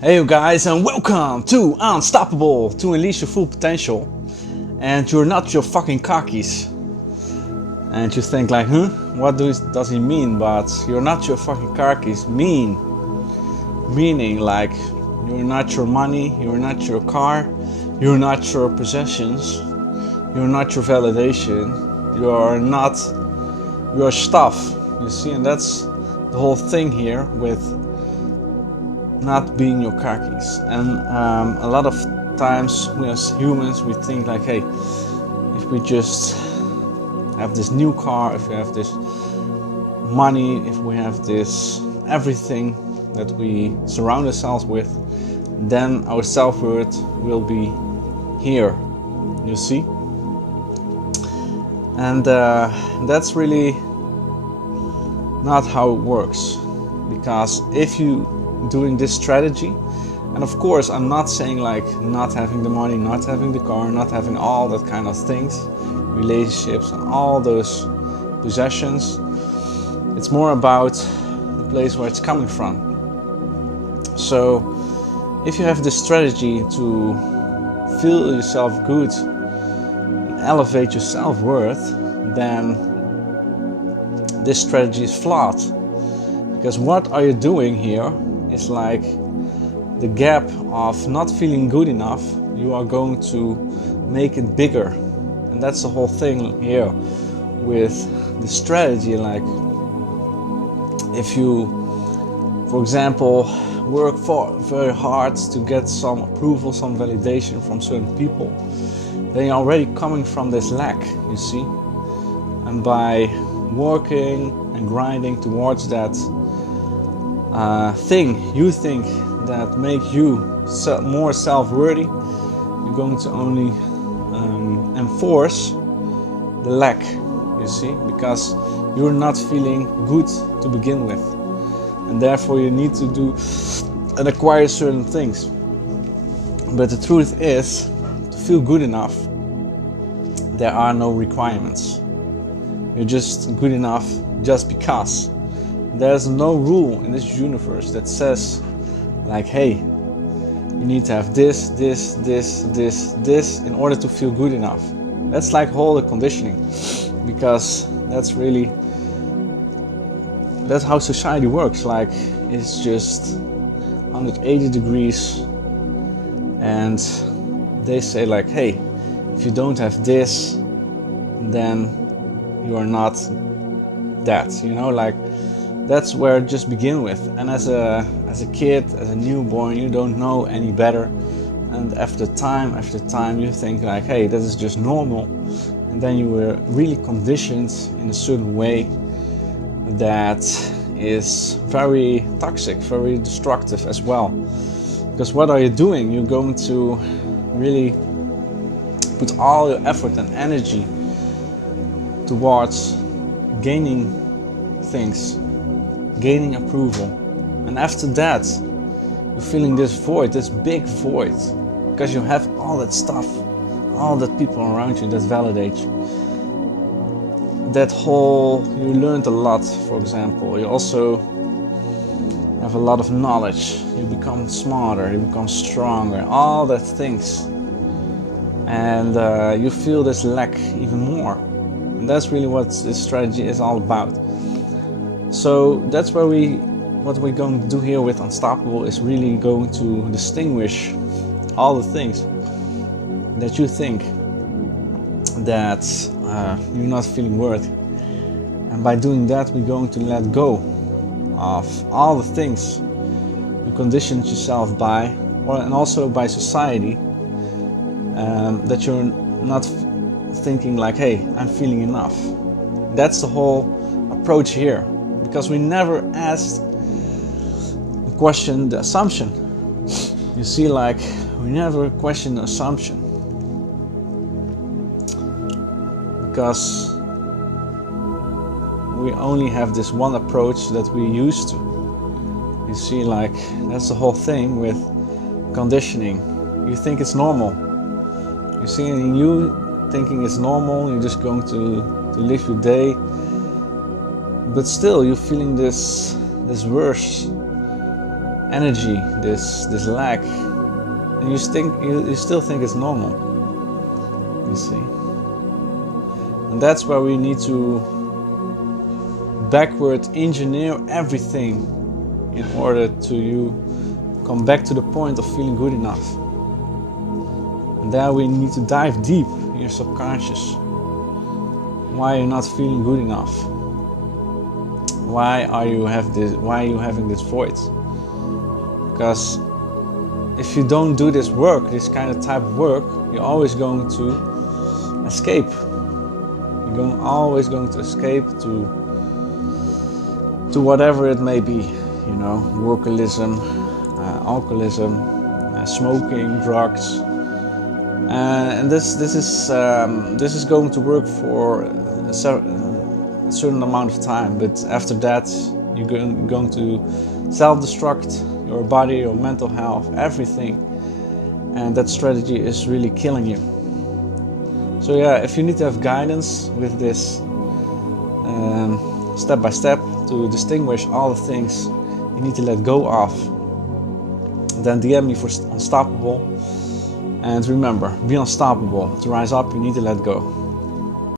Hey you guys, and welcome to Unstoppable, to unleash your full potential. And you're not your fucking khakis. And you think like, what does he mean? But you're not your fucking khakis. Meaning like you're not your money, you're not your car, you're not your possessions, you're not your validation, you're not your stuff. You see, and that's the whole thing here with not being your khakis. And a lot of times we as humans, we think like, hey, if we just have this new car, if we have this money, if we have this everything that we surround ourselves with, then our self-worth will be here, you see. And that's really not how it works, because if you doing this strategy, and of course I'm not saying like not having the money, not having the car, not having all that kind of things, relationships and all those possessions, it's more about the place where it's coming from. So if you have this strategy to feel yourself good and elevate your self-worth, then this strategy is flawed, because what are you doing here is like the gap of not feeling good enough. You are going to make it bigger, and that's the whole thing here with the strategy. Like if you, for example, work very hard to get some approval, some validation from certain people, then you're already coming from this lack, you see. And by working and grinding towards that thing you think that make you more self-worthy, you're going to only enforce the lack, you see, because you're not feeling good to begin with, and therefore you need to do and acquire certain things. But the truth is, to feel good enough, there are no requirements. You're just good enough just because. There's no rule in this universe that says like, hey, you need to have this in order to feel good enough. That's like whole the conditioning, because that's how society works. Like it's just 180 degrees, and they say like, hey, if you don't have this, then you are not that, you know, like that's where it just begin with. And as a kid, as a newborn, you don't know any better, and after time you think like, hey, this is just normal, and then you were really conditioned in a certain way that is very toxic, very destructive as well. Because what are you doing? You're going to really put all your effort and energy towards gaining things, gaining approval, and after that you're feeling this void, this big void, because you have all that stuff, all that people around you that validate you. That whole, you learned a lot, for example, you also have a lot of knowledge, you become smarter, you become stronger, all that things, and you feel this lack even more. And that's really what this strategy is all about. So that's where what we're going to do here with Unstoppable is really going to distinguish all the things that you think that you're not feeling worthy. And by doing that, we're going to let go of all the things you conditioned yourself by, and also by society, that you're not thinking like, hey, I'm feeling enough. That's the whole approach here, because we never asked the question, the assumption. You see, like we never question the assumption, because we only have this one approach that we used to. You see, like that's the whole thing with conditioning. You think it's normal. You see, in you thinking it's normal, you're just going to live your day, but still you're feeling this worse energy, this lack, and you still think it's normal. You see, and that's where we need to backward engineer everything in order to you come back to the point of feeling good enough. And there we need to dive deep in your subconscious. Why you're not feeling good enough? Why are you having this void? Because if you don't do this work, this kind of type of work, you're always going to escape. You're always going to escape to whatever it may be, you know, workaholism, alcoholism, smoking, drugs, and this is going to work for a certain amount of time. But after that, you're going to self-destruct your body, your mental health, everything, and that strategy is really killing you. So yeah, if you need to have guidance with this step by step to distinguish all the things you need to let go of, then DM me for Unstoppable. And remember, be unstoppable. To rise up, you need to let go.